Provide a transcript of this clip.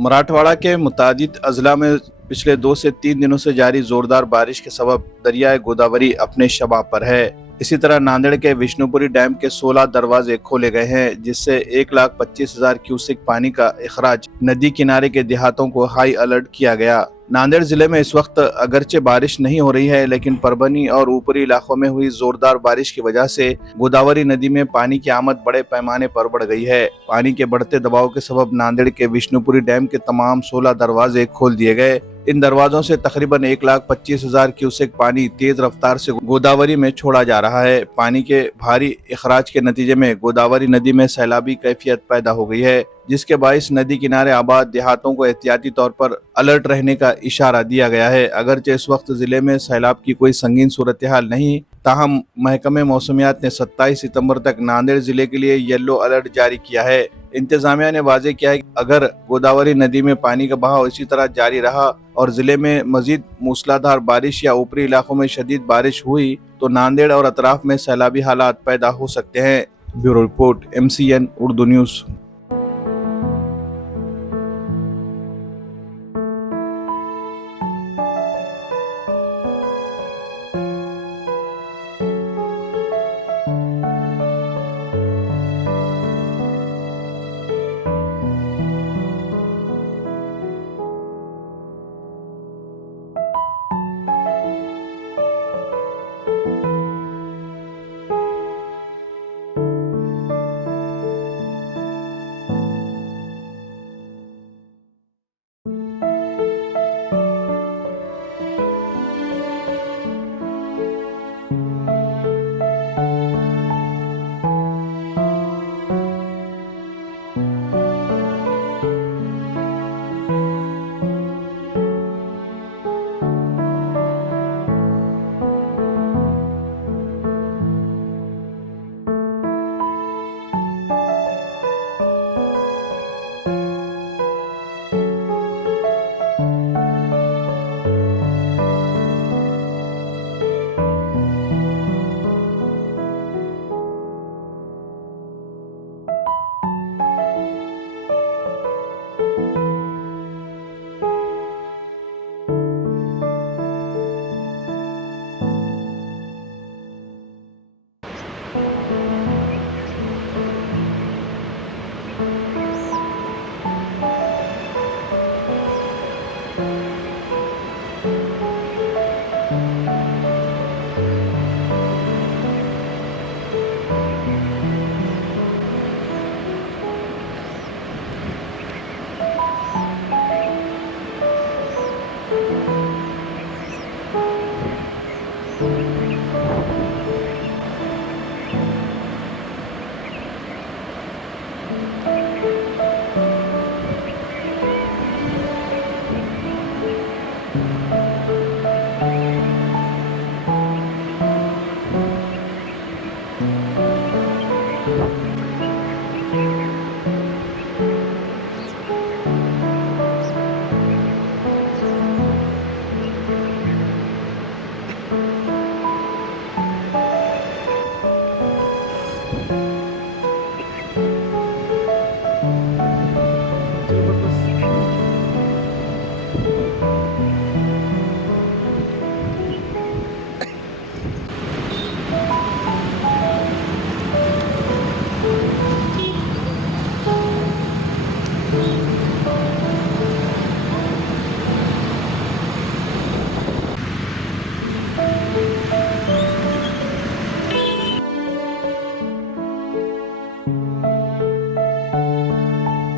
मराठवाड़ा के मुतादिद अजला में पिछले 2 से 3 दिनों से जारी जोरदार बारिश के सबब दरियाए गोदावरी अपने शबाब पर है। इसी तरह नांदेड़ के विष्णुपुरी डैम के 16 दरवाजे खोले गए हैं, जिससे 1,25,000 क्यूसेक पानी का इखराज नदी किनारे के देहातों को हाई अलर्ट किया गया। नांदेड़ जिले में इस वक्त अगरचे बारिश नहीं हो रही है, लेकिन परभनी और ऊपरी इलाकों में हुई जोरदार बारिश की वजह से गोदावरी नदी में पानी की आमद बड़े पैमाने पर बढ़ गई है। पानी के बढ़ते दबाव के सबब नांदेड़ के विष्णुपुरी डैम के तमाम 16 दरवाजे खोल दिए गए। इन दरवाजों से तकरीबन 1,25,000 क्यूसेक पानी तेज रफ्तार से गोदावरी में छोड़ा जा रहा है। पानी के भारी इखराज के नतीजे में गोदावरी नदी में सैलाबी कैफियत पैदा हो गई है, जिसके बाइस नदी किनारे आबाद देहातों को एहतियाती तौर पर अलर्ट रहने का इशारा दिया गया है। अगरचे इस वक्त जिले में सैलाब की कोई संगीन सूरत हाल नहीं, ताहम महकमे मौसमियात ने 27 सितंबर तक नांदेड़ जिले के लिए येलो अलर्ट जारी किया है। इंतजामिया ने वाजे किया है कि अगर गोदावरी नदी में पानी का बहाव इसी तरह जारी रहा और जिले में मजीद मूसलाधार बारिश या ऊपरी इलाकों में शदीद बारिश हुई तो नांदेड़ और अतराफ में सैलाबी हालात पैदा हो सकते हैं। Bureau report, MCN Urdu news.